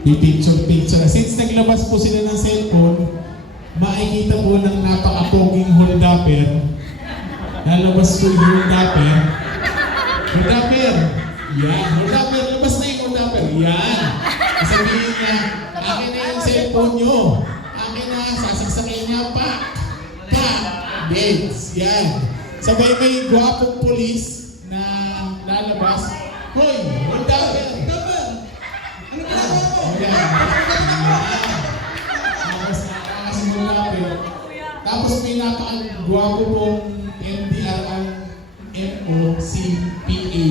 Pipicture-picture. Since naglabas po sila ng cellphone, makikita po ng napaka-poging hold-upper. Lalabas po yung hold-upper. Hold-upper! Yan. Hold-upper. Labas na yung hold-upper. Yan. Sabihin niya, akin na yung cellphone nyo. Akin na, sasaksakin niya pa. Pa! Beds. Yan. Sabay may gwapong pulis na lalabas. Hoy! Hold-upper! Hold-upper! Ano ka na mo? Yan. Tapos may napakagwapo pong MDR ang MOCPA.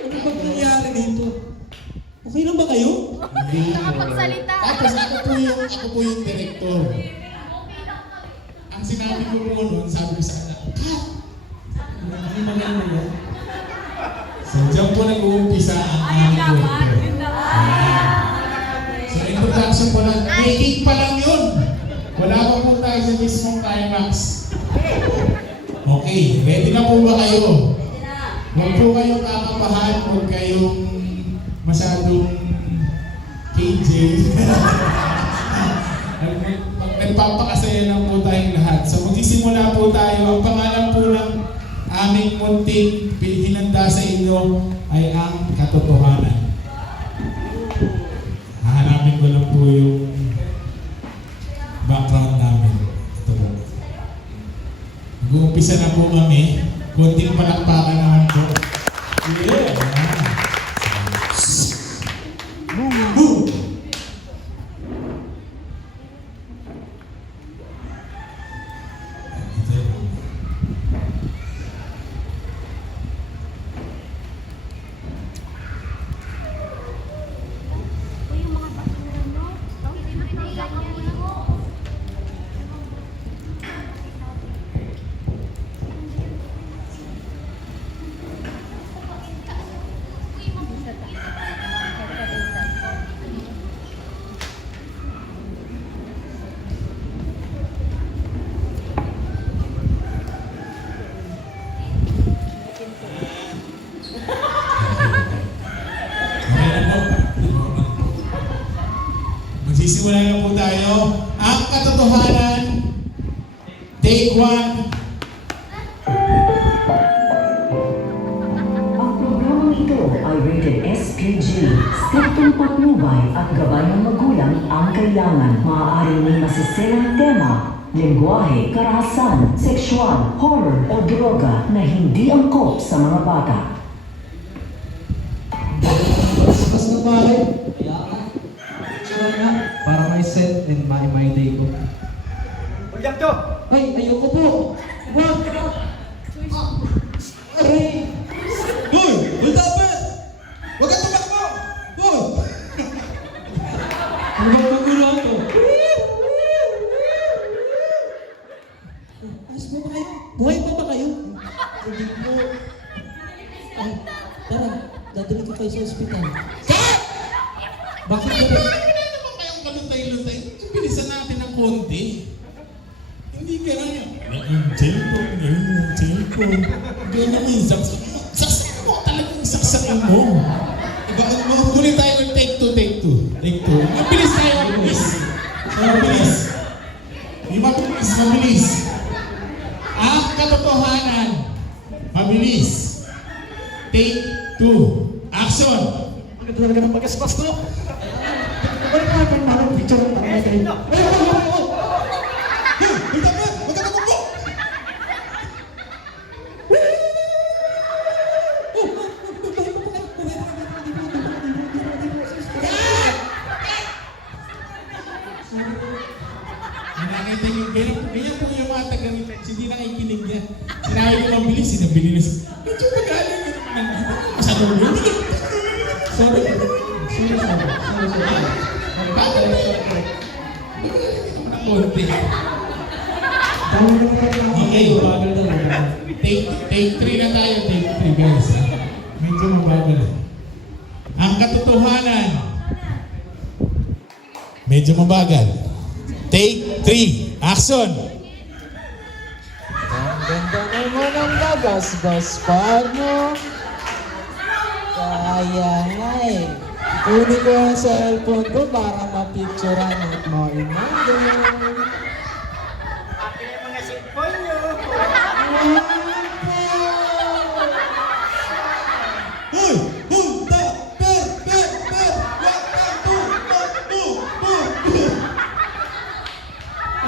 Ano ba nangyari dito? Okay lang ba kayo? Hindi. Nakapagsalita. Tapos ako po yung director. Ang sinabi ko po noon, sabi ko sa anak, Ano maganda yan? so dyan po nag-uumpisa ang aming kwento. So introduction po lang, making pa lang yun. Wala pa po tayo sa mismong climax. Okay, ready na po ba kayo? Huwag po kayong kakabahan, huwag kayong masyadong KJ. Nagpapakasaya lang po tayong lahat. So magsisimula po tayo. Ang pangalan po ng aming munting hinanda sa inyo ay ang katotohanan. Hahanapin ko lang po yung background namin. Ito po. Mag-uumpisa na po kami. Kunting palakpakan naman po. Yeah! Boom! Magsisimula na po tayo. Ang katotohanan, take 1. Ang programang ito ay rated SPG. Striktong patnubay at gabay ng magulang ang kailangan. Maaaring may masiselang tema, lengguwahe, karahasan, sexual, horror o droga na hindi angkop sa mga bata. Pas na bahay. Kaya ka. Sure nga. Para may set and my day ko. Uyak to! Ay, ayoko po. Wag! Aray! Hoy! Hold-upper! Huwag ka tumakbo! Hoy! Ano ba magulo ako? Ayos ba kayo? Buhay pa ba kayo? Hindi po. Ay, tara. Dadali ko kayo sa ospital. Bakit ba? Bakit naman kayong kalutay-lutay? Bilisan natin ng konti. Hindi ka na yun. Yung cellphone, yung cellphone. Ganyan mo yung saksak. Saksak mo talagang saksakin mo. Iba, tuloy tayo ng take 2, take 2. Take 2. Mabilis tayo, mabilis. Mabilis. Di mabilis, mabilis. Ang katotohanan, mabilis. Take 2. Action! Bakit talaga ng pagkaspas to? Wala pa kayo parang picture ng tangay kayo. Ay! Hey! Huwag ka tumakbo! Nakakita niyo, ganyan po yung mga taga-reflex, hindi nakikinig niya. Sinabi ko mabilis, sinabili na siya. Medyo magaling yun naman. Masyadong yun. Sorry. Sorry. Bakit? Konti. Okay, bagal talaga. Take 3 na tayo, take 3 guys. Medyo mabagal. Ang katotohanan. Medyo mabagal. Take 3. Action! Ang ganda naman ang bagas-bas, paano? Ay. Kunin ko yung cellphone ko para mapicturean at ma-imagine. Akin yung mga cellphone nyo. Hoy! Hulda! Per!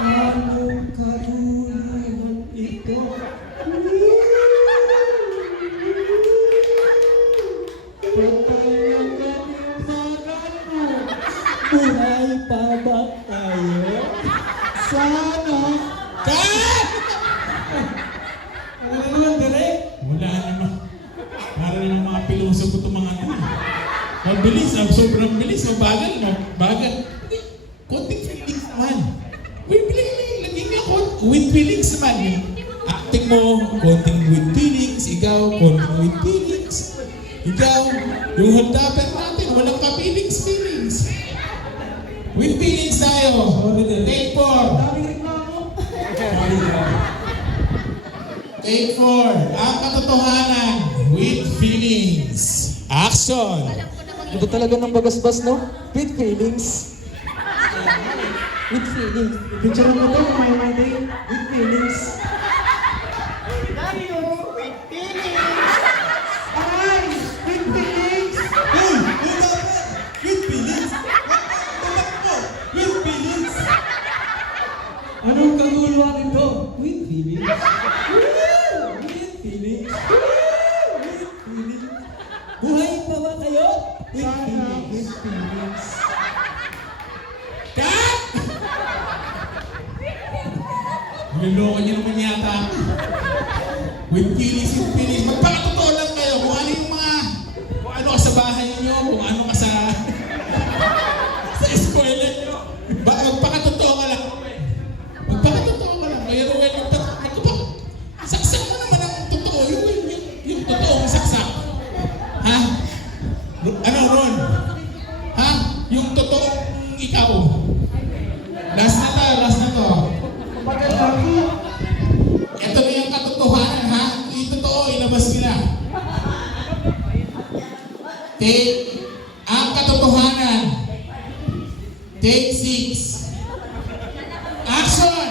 Anong karunungan ito? Patayan ka ng maran mo. Buhay pa ba tayo? Sana. Kat! Ano naman, direk? Wala naman. Para naman mga piloso ko itong mga ano. Mabilis, sobrang bilis, mabagal, no? Bagal. Hindi, konting feelings naman. With feelings naman. Acting mo, konting with feelings. Ikaw, konting with feelings. Ikaw, yung handapan natin, walang ka-feelings. With feelings tayo. Take 4. Daming reklamo. Take 4. Ang katotohanan with feelings. Action! Ito talaga ng bagasbas, no? With feelings. With feelings. Picture mo to, may day. With feelings. Tayo, with feeling. Ay! With feelings! Hey! With feelings! With feelings! Anong kaguluhan ito? With feelings. With feelings. With feelings. Buhay pa ba kayo? With feelings. With feelings. Cut! Niloloko niya naman yata. With feelings. Magpakatotoo lang kayo kung ano yung mga... Kung ano ka sa bahay niyo, kung ano ka sa... sa spoiler niyo. Magpakatotoo ka lang. Magpakatotoo ka lang. Kaya Ruel, saksak mo naman ang totoo. Yung totoong saksak. Ha? Ano, Ron? Ha? Yung totoong ikaw. Last na to. Ito na yung katotohanan, ha? Yung totoo, ilabas nila. Take, ang katotohanan. Take 6. Action!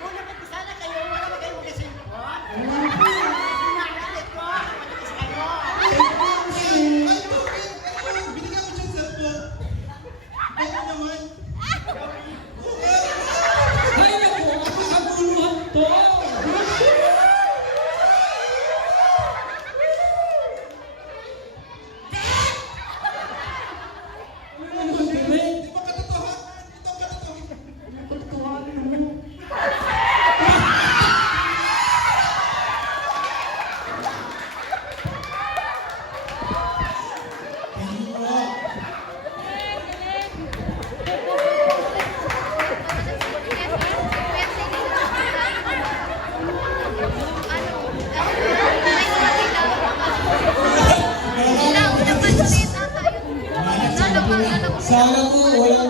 Kung nagpapisa na kayo, wala ba kayo mga cellphone? Pinagalit ko. Matigas kayo. Ay, naku! Ang kaguluhan to! Ano naman, direk? Katotohanan mo. Sana po walang